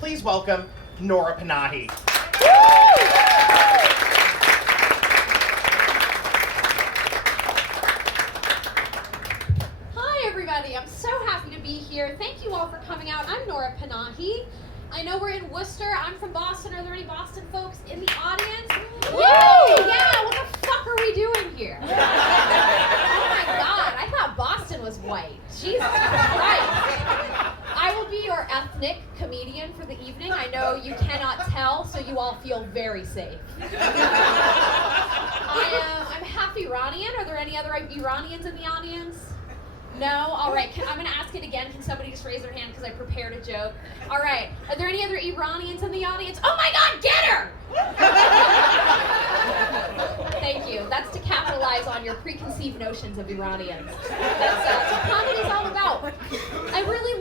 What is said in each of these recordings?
please welcome Nora Panahi. Hi everybody, I'm so happy to be here. Thank you all for coming out. I'm Nora Panahi. I know we're in Worcester. I'm from Boston. Are there any Boston folks in the audience? Yay! Yeah, what the fuck are we doing here? Oh my god, I thought Boston was white. Jesus Christ. I will be your ethnic comedian for the evening. I know you cannot tell, so you all feel very safe. I'm half Iranian. Are there any other Iranians in the audience? No? All right. I'm going to ask it again. Can somebody just raise their hand because I prepared a joke? All right. Are there any other Iranians in the audience? Oh my God, get her! Thank you. That's to capitalize on your preconceived notions of Iranians. That's what comedy's all about. I really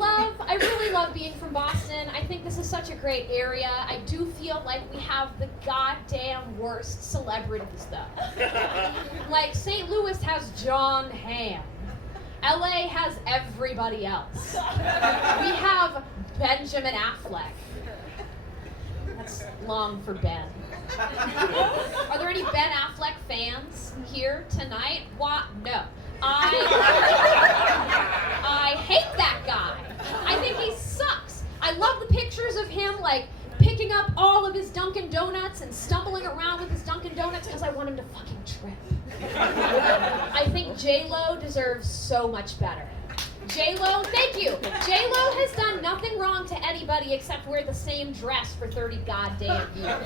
love being from Boston. I think this is such a great area. I do feel like we have the goddamn worst celebrities though. Like St. Louis has John Hamm. LA has everybody else. We have Benjamin Affleck. That's long for Ben. Are there any Ben Affleck fans here tonight? What? No. I hate that guy. I think he sucks. I love the pictures of him like picking up all of his Dunkin' Donuts and stumbling around with his Dunkin' Donuts because I want him to fucking trip. I think J-Lo deserves so much better. J-Lo, thank you. J-Lo has done nothing wrong to anybody except wear the same dress for 30 goddamn years.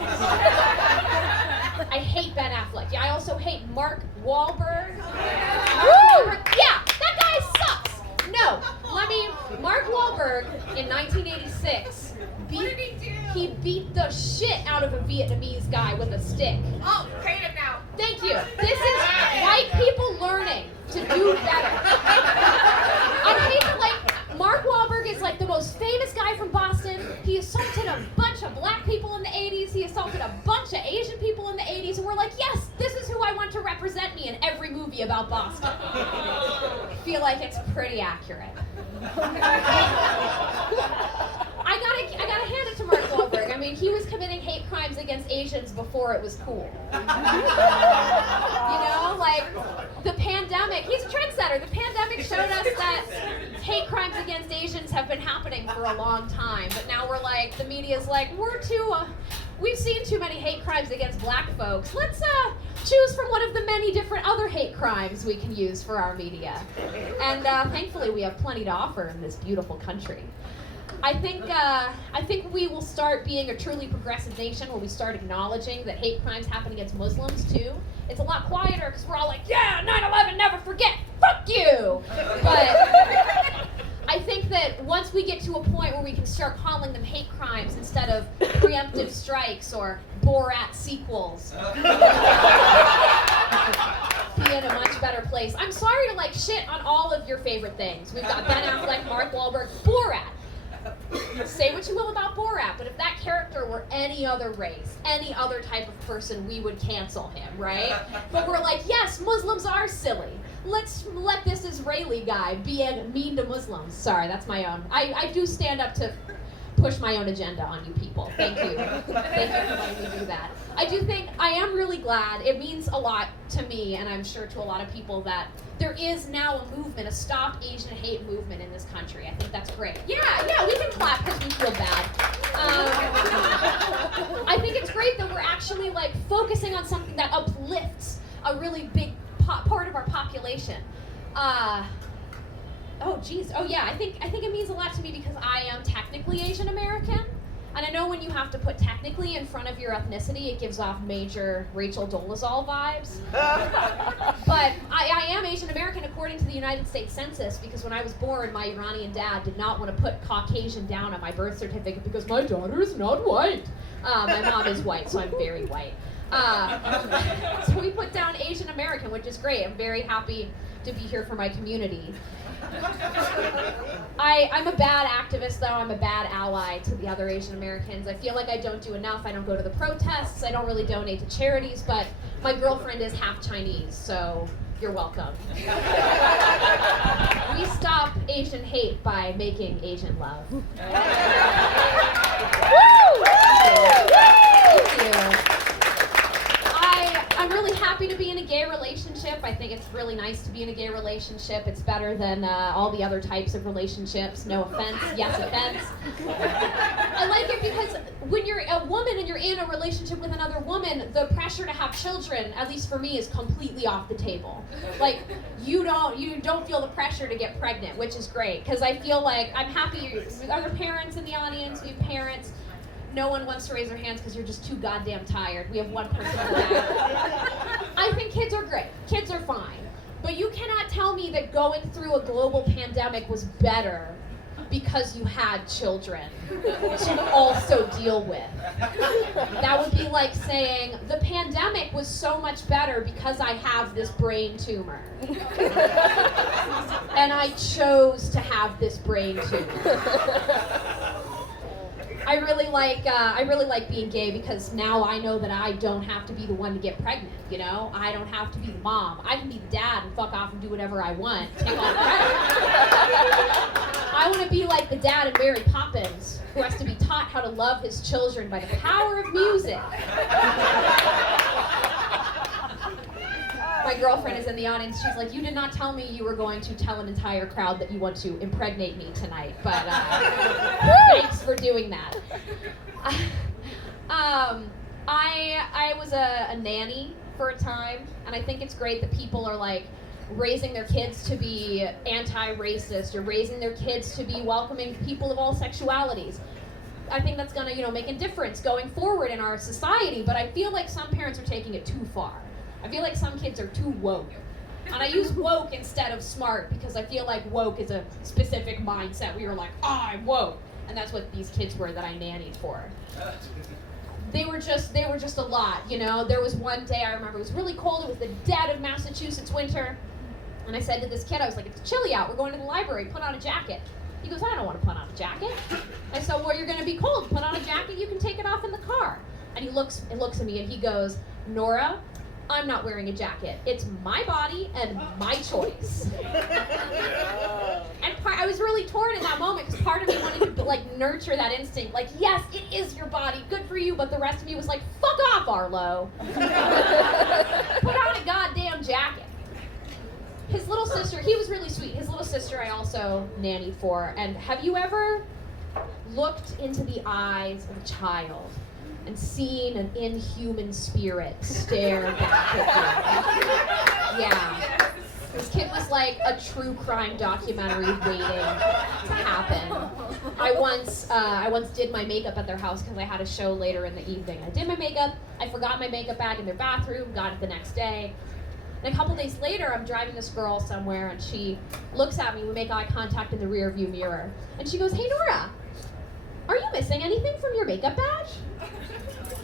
I hate Ben Affleck. Yeah, I also hate Mark Wahlberg. Woo! Yeah, that guy sucks. No, Mark Wahlberg in 1986 he beat the shit out of a Vietnamese guy with a stick. Oh, hate him now. Thank you. This is white people learning to do better. I hate that, like, Mark Wahlberg is like the most famous guy from Boston. He assaulted a bunch of black people in the 80s. He assaulted a bunch of Asian people in the 80s. And we're like, yes, this is who I want to represent me in every movie about Boston. I feel like it's pretty accurate. I gotta hand it to Mark Wahlberg. I mean, he was committing hate crimes against Asians before it was cool. You know, like, the pandemic, he's a trendsetter. The pandemic showed us that hate crimes against Asians have been happening for a long time, but now we're like, the media's like, we've seen too many hate crimes against black folks. Let's choose from one of the many different other hate crimes we can use for our media. And thankfully we have plenty to offer in this beautiful country. I think we will start being a truly progressive nation where we start acknowledging that hate crimes happen against Muslims too. It's a lot quieter because we're all like, yeah, 9/11, never forget, fuck you! But I think that once we get to a point where we can start calling them hate crimes instead of preemptive strikes or Borat sequels, be in a much better place. I'm sorry to like shit on all of your favorite things. We've got Ben Affleck, Mark Wahlberg, Borat. Say what you will about Borat, but if that character were any other race, any other type of person, we would cancel him, right? But we're like, yes, Muslims are silly. Let's let this Israeli guy be mean to Muslims. Sorry, that's my own. I do stand up to push my own agenda on you people. Thank you. Thank you for letting me do that. I am really glad. It means a lot to me, and I'm sure to a lot of people, that there is now a movement, a Stop Asian Hate movement in this country. I think that's great. Yeah, we can clap because we feel bad. I think it's great that we're actually like focusing on something that uplifts a really big part of our population. Oh geez. Oh yeah. I think it means a lot to me because I am technically Asian American, and I know when you have to put technically in front of your ethnicity, it gives off major Rachel Dolezal vibes. But I am Asian American according to the United States Census, because when I was born, my Iranian dad did not want to put Caucasian down on my birth certificate because my daughter is not white. My mom is white, so I'm very white. So we put down Asian American, which is great. I'm very happy to be here for my community. I'm a bad activist, though. I'm a bad ally to the other Asian Americans. I feel like I don't do enough. I don't go to the protests. I don't really donate to charities, but my girlfriend is half Chinese, so you're welcome. We stop Asian hate by making Asian love. it's really nice to be in a gay relationship. It's better than all the other types of relationships. No offense, yes offense. I like it because when you're a woman and you're in a relationship with another woman, the pressure to have children, at least for me, is completely off the table. Like, you don't feel the pressure to get pregnant, which is great, because I feel like I'm happy. Are there parents in the audience? We have parents. No one wants to raise their hands because you're just too goddamn tired. We have one person in the back. I think kids are great. Kids are fine. But you cannot tell me that going through a global pandemic was better because you had children to also deal with. That would be like saying, the pandemic was so much better because I have this brain tumor. And I chose to have this brain tumor. I really like being gay because now I know that I don't have to be the one to get pregnant, you know? I don't have to be the mom. I can be the dad and fuck off and do whatever I want. Take all the credit. I want to be like the dad in Mary Poppins, who has to be taught how to love his children by the power of music. My girlfriend is in the audience. She's like, you did not tell me you were going to tell an entire crowd that you want to impregnate me tonight, but thanks for doing that. I was a nanny for a time, and I think it's great that people are like raising their kids to be anti-racist, or raising their kids to be welcoming people of all sexualities. I think that's gonna, make a difference going forward in our society, but I feel like some parents are taking it too far. I feel like some kids are too woke. And I use woke instead of smart because I feel like woke is a specific mindset where you're like, I'm woke. And that's what these kids were that I nannied for. They were just a lot, There was one day I remember it was really cold. It was the dead of Massachusetts winter. And I said to this kid, I was like, it's chilly out. We're going to the library. Put on a jacket. He goes, I don't want to put on a jacket. I said, well, you're going to be cold. Put on a jacket. You can take it off in the car. And he looks at me and he goes, Nora, I'm not wearing a jacket. It's my body and my choice. And I was really torn in that moment because part of me wanted to nurture that instinct. Like, yes, it is your body. Good for you. But the rest of me was like, fuck off, Arlo. Put on a goddamn jacket. His little sister, he was really sweet. His little sister I also nannied for. And have you ever looked into the eyes of a child and seen an inhuman spirit stare back at you? Yeah. This kid was like a true crime documentary waiting to happen. I once did my makeup at their house because I had a show later in the evening. I did my makeup, I forgot my makeup bag in their bathroom, got it the next day. And a couple days later, I'm driving this girl somewhere and she looks at me, we make eye contact in the rear view mirror. And she goes, hey Nora, are you missing anything from your makeup badge?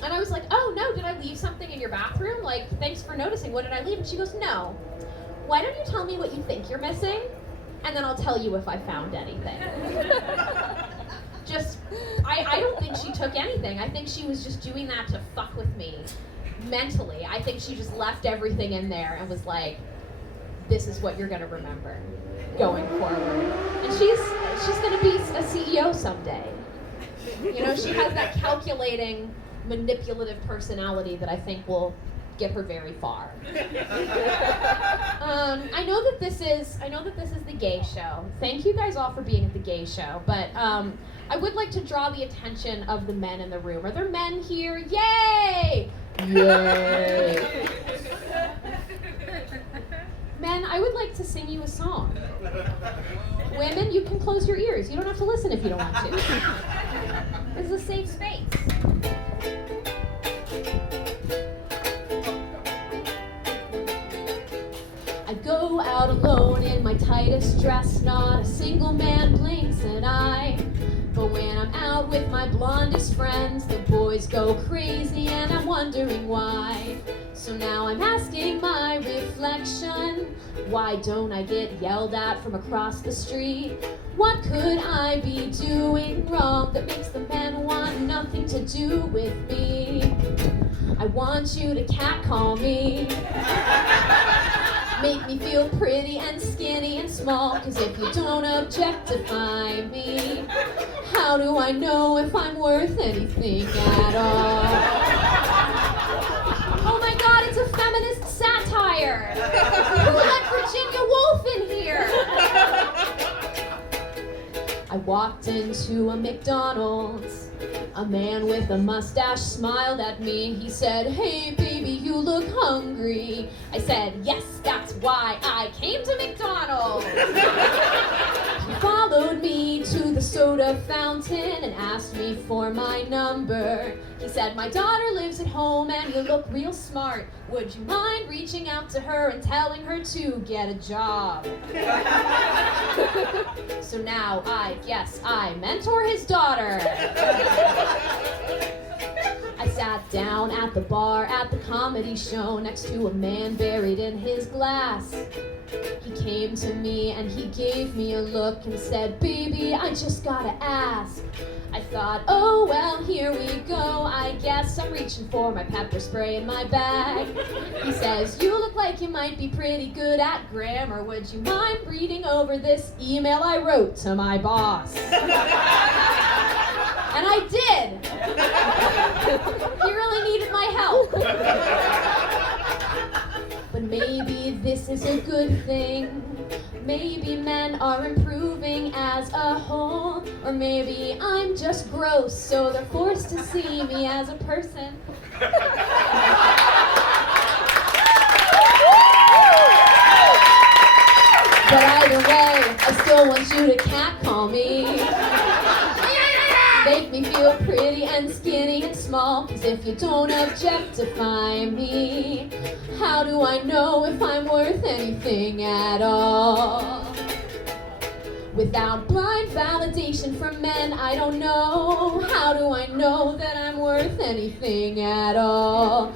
And I was like, oh no, did I leave something in your bathroom? Like, thanks for noticing, what did I leave? And she goes, no. Why don't you tell me what you think you're missing? And then I'll tell you if I found anything. I don't think she took anything. I think she was just doing that to fuck with me mentally. I think she just left everything in there and was like, this is what you're gonna remember going forward. And she's gonna be a CEO someday. She has that calculating, manipulative personality that I think will get her very far. I know that this is the gay show. Thank you guys all for being at the gay show, but I would like to draw the attention of the men in the room. Are there men here? Yay! Yay! Men, I would like to sing you a song. Women, you can close your ears. You don't have to listen if you don't want to. This is a safe space. I go out alone in my tightest dress, not a single man blinks an eye. But when I'm out with my blondest friends, the boys go crazy and I'm wondering why. So now I'm asking my reflection, why don't I get yelled at from across the street? What could I be doing wrong that makes the men want nothing to do with me? I want you to catcall me. Make me feel pretty and skinny and small, 'cause if you don't objectify me, how do I know if I'm worth anything at all? Oh my God, it's a feminist satire! fire. Who let Virginia Woolf in here? I walked into a McDonald's. A man with a mustache smiled at me. He said, "Hey baby, you look hungry." I said, "Yes, that's why I came to McDonald's." He followed me to the soda fountain and asked me for my number. He said, "My daughter lives at home and you look real smart. Would you mind reaching out to her and telling her to get a job?" So now I guess I mentor his daughter. I sat down at the bar at the comedy show next to a man buried in his glass. He came to me and he gave me a look and said, "Baby, I just gotta ask." I thought, oh well, here we go. I guess I'm reaching for my pepper spray in my bag. He says, "You look like you might be pretty good at grammar. Would you mind reading over this email I wrote to my boss?" And I did. He really needed my help. But maybe this is a good thing. Maybe men are improving as a whole. Or maybe I'm just gross, so they're forced to see me as a person. But either way, I still want you to catcall me. Make me feel pretty and skinny and small. 'Cause if you don't objectify me, how do I know if I'm worth anything at all? Without blind validation from men, I don't know. How do I know that I'm worth anything at all?